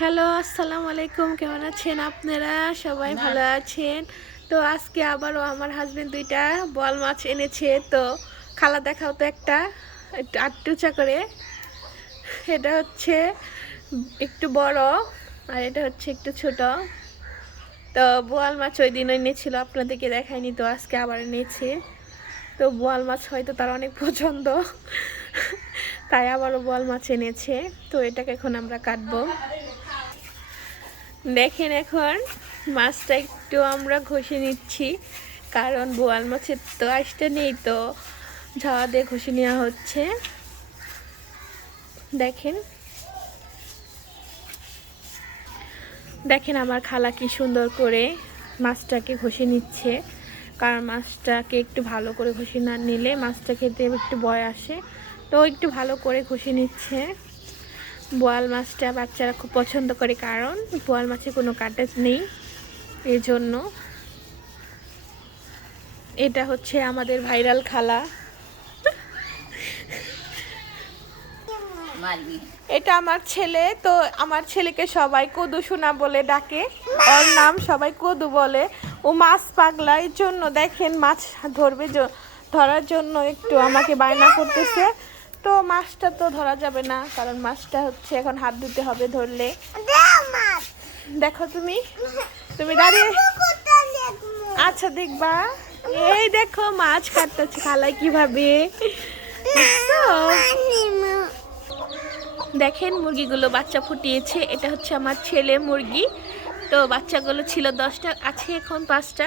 Hello, আসসালামু আলাইকুম। কেমন আছেন আপনারা? সবাই ভালো আছেন? তো আজকে আবারও আমার হাজবেন্ড দুইটা বোয়াল মাছ এনেছে। তো খালা দেখাও তো একটা, একটু আটটুচা করে। এটা হচ্ছে একটু বড়, আর এটা হচ্ছে একটু ছোট। তো বোয়াল মাছ ওই দিন এনেছিল, আপনাদেরকে দেখায়নি, তো আজকে আবার এনেছে। তো বোয়াল মাছ হয়তো তার অনেক পছন্দ, তাই আবারও বোয়াল মাছ এনেছে। তো এটাকে এখন আমরা কাটবো। দেখেন এখন মাছটা একটু আমরা ঘষে নিচ্ছি, কারণ বোয়াল মাছের তো আঁশটা নেই, তো ঝাওয়া দিয়ে ঘষে নেওয়া হচ্ছে। দেখেন দেখেন আমার খালা কি সুন্দর করে মাছটাকে ঘষে নিচ্ছে, কারণ মাছটাকে একটু ভালো করে ঘষে না নিলে মাছটা খেতে একটু ভয় আসে। তো একটু ভালো করে ঘষে নিচ্ছে। বোয়াল মাছটা বাচ্চারা খুব পছন্দ করে, কারণ বোয়াল মাছে কোনো কাঁটা নেই, এজন্য। এটা হচ্ছে আমাদের ভাইরাল খালা। এটা আমার ছেলে। তো আমার ছেলেকে সবাই কদু সোনা বলে ডাকে, ওর নাম সবাই কদু বলে। ও মাছ পাগলা, এর জন্য দেখেন মাছ ধরবে, ধরার জন্য একটু আমাকে বায়না করতেছে। তো মাছটা তো ধরা যাবে না, কারণ মাছটা হচ্ছে এখন হাত ধুতে হবে ধরলে। দেখো তুমি তুমি দাঁড়িয়ে, আচ্ছা দেখবা। এই দেখো মাছ কাটতেছে খালাই কিভাবে। দেখেন মুরগিগুলো বাচ্চা ফুটিয়েছে। এটা হচ্ছে আমার ছেলে মুরগি। তো বাচ্চাগুলো ছিল 10টা, আছে এখন 5টা।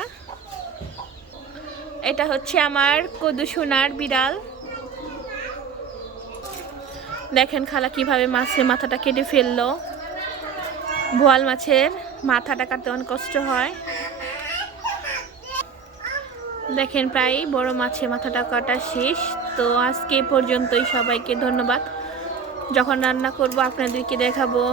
এটা হচ্ছে আমার কদু সোনার বিড়াল। দেখেন খালা কিভাবে মাছের মাথাটা কেটে ফেললো। বোয়াল মাছের মাথাটা কাটতে অনেক কষ্ট হয়। দেখেন প্রায় বড় মাছের মাথাটা কাটা শেষ। তো আজকে পর্যন্তই, সবাইকে ধন্যবাদ। যখন রান্না করব আপনাদেরকে দেখাবো।